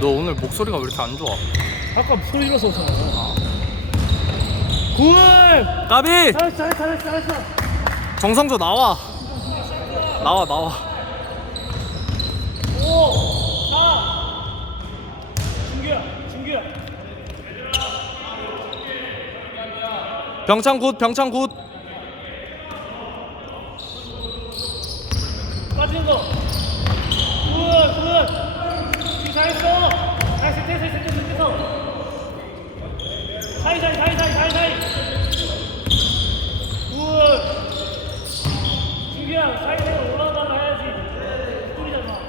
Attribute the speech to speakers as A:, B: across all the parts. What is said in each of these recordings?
A: 너 오늘 목소리가 왜 이렇게 안 좋아?
B: 아까 소리 질러서 오잖아. 굿!
A: 까비!
B: 잘했어, 잘했어, 잘했어, 잘했어.
A: 정성조 나와. 나와 나와.
B: 오! 사! 준규야, 준규야.
A: 병창 굿 병창 굿.
B: 빠진 거. 굿, 굿. 준규 잘했어. 잘했어, 됐어, 됐어, 됐어, 됐어. 사이, 사이, 사이, 사이, 사이, 사이. 굿. 준규야, 사이로 올라가 가야지. 소리잖아.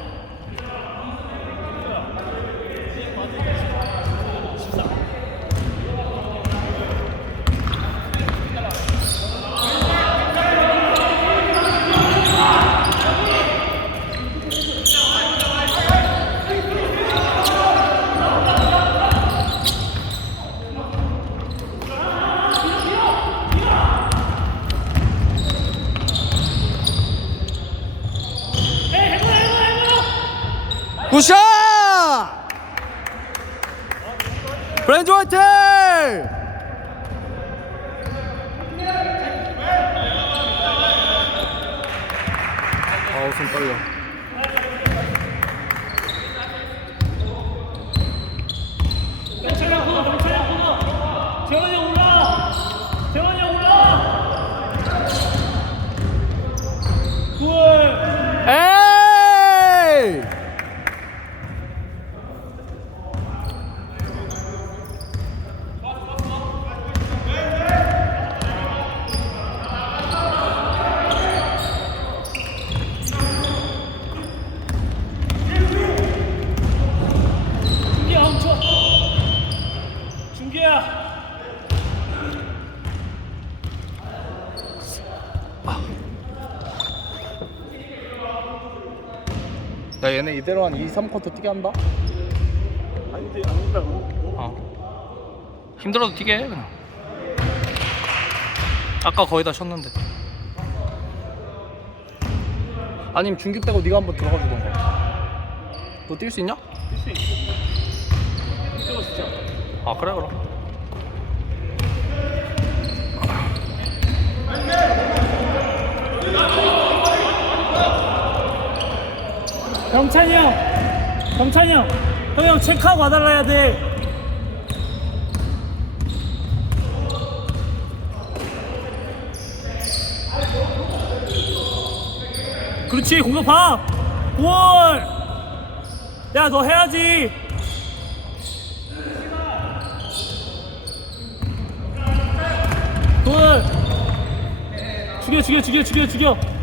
A: 굿샷! 브랜드 화이팅! 아우 손 떨려.
B: 경찰관 코너, 경찰관 코너. 재원이 형 올라. 재원이 형 올라. 굿.
A: 에이!
B: 준기야, 형 좋아. 준기야.
A: 야 얘네 이대로 한 2, 3쿼터 뛰게 한다?
B: 아닌데 안 온다고.
A: 어. 힘들어도 뛰게 해 그냥. 아까 거의 다 쉬었는데. 아니면 중규 빼고 네가 한번 들어가 주던가. 너 뛸 수 있냐?
B: 뛸수 있어. 이거 진짜.
A: 아 그래 그럼.
B: 경찬이 형. 경찬이 형. 형이 형 체크하고 와달라야 돼. 그렇지 공격 봐. 월. 야너 해야지. 돌. 죽여 죽여 죽여 죽여 죽여.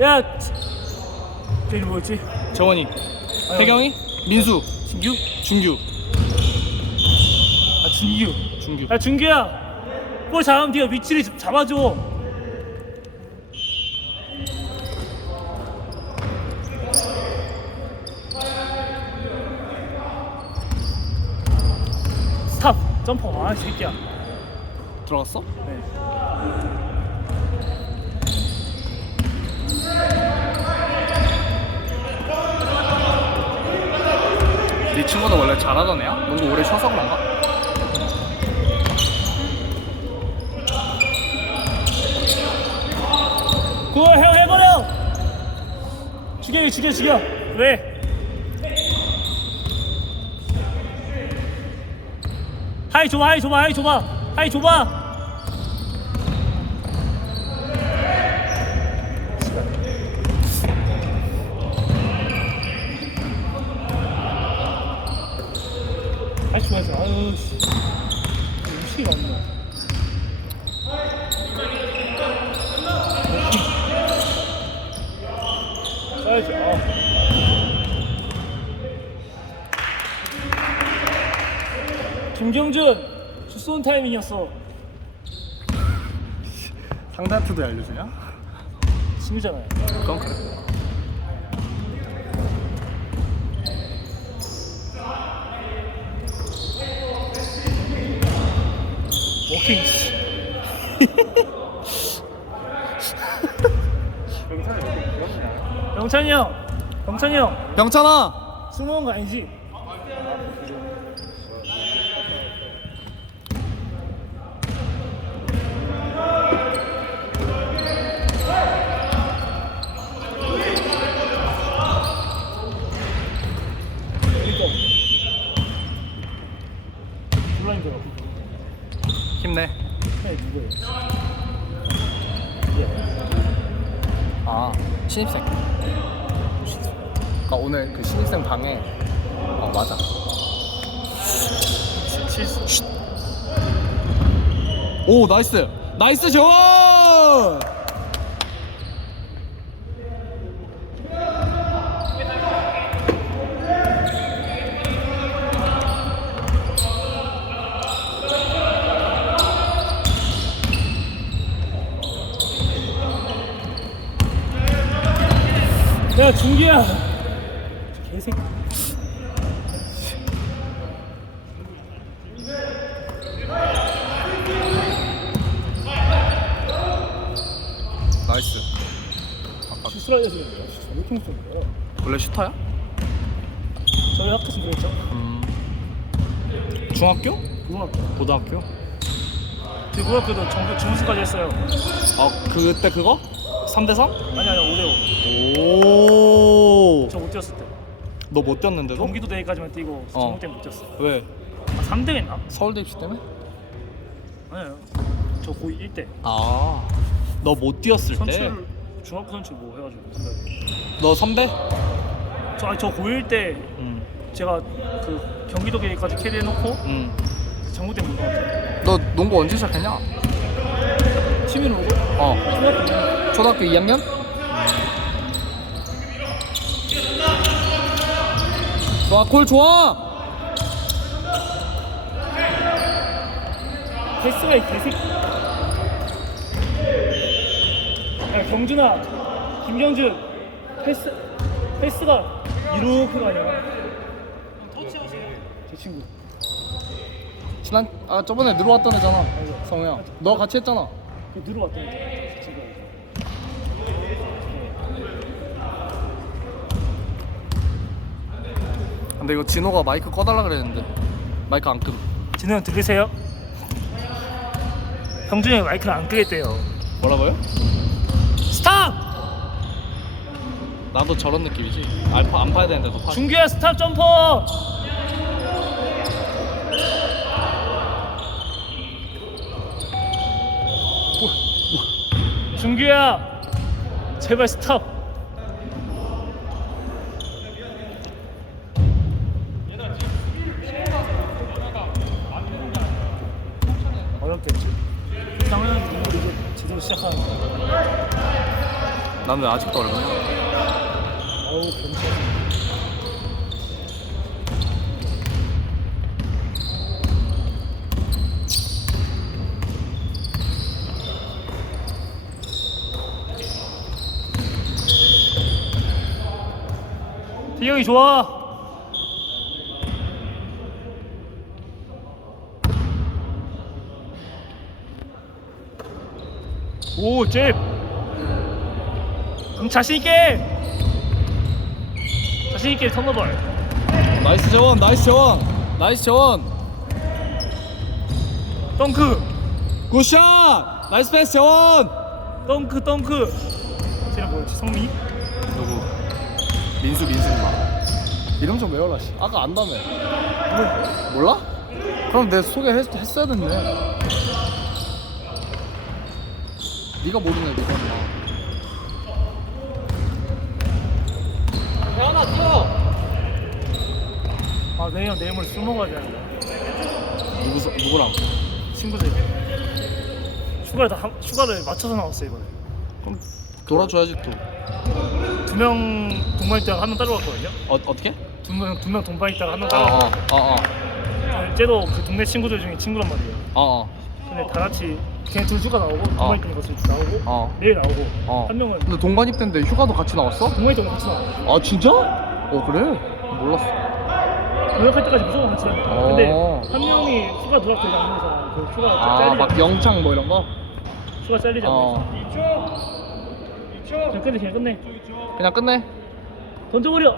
B: 야. 쟤 이름 뭐였지?
A: 재원이, 태경이, 민수, 신규, 준규,
B: 아 준규.
A: 준규.
B: 야 준규야. 볼 잘하면 네가 위치를 좀 잡아줘. 스탑 점퍼 아 새끼야.
A: 들어갔어?
B: 네.
A: 친구도 원래 잘하던 애야? 농구 오래 쉬어서 그런가?
B: 그거 형 해버려. 죽여 죽여 죽여. 왜? 하이 줘봐 하이 줘봐 하이 줘봐 하이 줘봐. 하이 줘야지. 아유 씨. 음식이 없네. 써야지. 아. 김경준 슛 쏘는 타이밍이었어.
A: 상대한테도 알려주냐?
B: 친구잖아요.
A: 그건 그래.
B: 워킹.
A: 병찬이 왜 이렇게 귀엽냐?
B: 영찬이 형 경찬이 형
A: 병찬아
B: 스모은 거 아니지? 들어.
A: 힘내? 아 신입생 그러니까 오늘 그 신입생 방에 어 맞아. 오 나이스 나이스 재원
B: 야 준기야. 개새끼.
A: 나이스
B: 해야지. 왜 이렇게 못쓰는 거야?
A: 원래 슈터야?
B: 저희 학교에서 그랬죠?
A: 음 중학교?
B: 고등학교.
A: 고등학교?
B: 제 고등학교도 정규 중수까지 했어요.
A: 아 그때 그거? 3대 3?
B: 아니 아니 5대5.
A: 오.
B: 저 못 뛰었을 때.
A: 너 못 뛰었는데도?
B: 경기도 대회까지만 뛰고
A: 어.
B: 전국 때못 뛰었어.
A: 왜?
B: 아, 3대 했나?
A: 서울대 입시 때문에?
B: 아니요. 저 고2 1대.
A: 아. 너 못 뛰었을 때?
B: 선출 중학교 선출 뭐 해가지고.
A: 너 선배?
B: 저 아니 저 고1 때
A: 응.
B: 제가 그 경기도 대회까지 캐리해놓고
A: 응.
B: 전국 때못 나왔죠.
A: 너 농구 언제 시작했냐?
B: 팀으로
A: 어.
B: 초등학교
A: 초등학교 2학년? 좋아, 콜 좋아!
B: 이 개새끼. 야 경준아, 김경준 패스 패스가 이렇게 가냐? 제 친구.
A: 지난, 아, 저번에 들어왔던 애잖아. 성우야. 너 같이 했잖아.
B: 그 들어왔다니까. 제 친구.
A: 근데 이거 진호가 마이크 꺼달라 그랬는데. 마이크 안 끄.
B: 진우 형 들리세요? 형준이 형 마이크를 안 끄겠대요.
A: 뭐라고요?
B: 스탑!
A: 나도 저런 느낌이지. 알파 안 파야 되는데 도 파.
B: 준규야 스탑 점퍼! 준규야 제발 스탑 어렵겠지 당연히 이거 이제 제대로 시작하는 거야
A: 나는 왜 아직도 어려냐?
B: 어우 괜찮아 태경이 좋아 오, 잽! 그럼 자신있게! 자신있게 턴오벌
A: 나이스 재원, 나이스 재원, 나이스 재원.
B: 덩크!
A: 굿샷! 나이스 패스 재원.
B: 덩크 덩크 쟤는 뭐였지 성미?
A: 누구? 민수 민수 마. 이름 좀 외워라 씨. 아까 안다며. 몰라? 그럼 내 소개했 했어야 됐네. 네가 모르네 네가 인마.
B: 아 내일 내일 술 먹어야 되는데
A: 누구 서- 누구랑?
B: 친구들 휴가를 다 한- 휴가를 맞춰서 나왔어 이번에
A: 그럼 돌아줘야지 또.
B: 두 명 동반 있다가 한 명 따라왔거든요
A: 어 어떻게?
B: 두명 두 명 동반 있다가
A: 한명어어어어
B: 쟤도 그 동네 친구들 중에 친구란 말이에요
A: 어.
B: 근데 다 같이 걔네 둘 휴가 나오고 동반 있던 것을 나오고
A: 어.
B: 내일 나오고
A: 어.
B: 한 명은
A: 근데 동반 입대인데 휴가도 같이 나왔어?
B: 동반 있던 거 같이 나와
A: 아 진짜? 어 그래? 몰랐어.
B: 교역할 때까지 무조건 같이 나와
A: 어.
B: 근데 한 명이 휴가 들어가지 않는 이상 그 휴가
A: 아
B: 잘리잖아
A: 막 영창 뭐 이런 거?
B: 휴가 잘리잖아
A: 어.
B: 그냥 끝내 그냥 끝내
A: 그냥 끝내.
B: 던져버려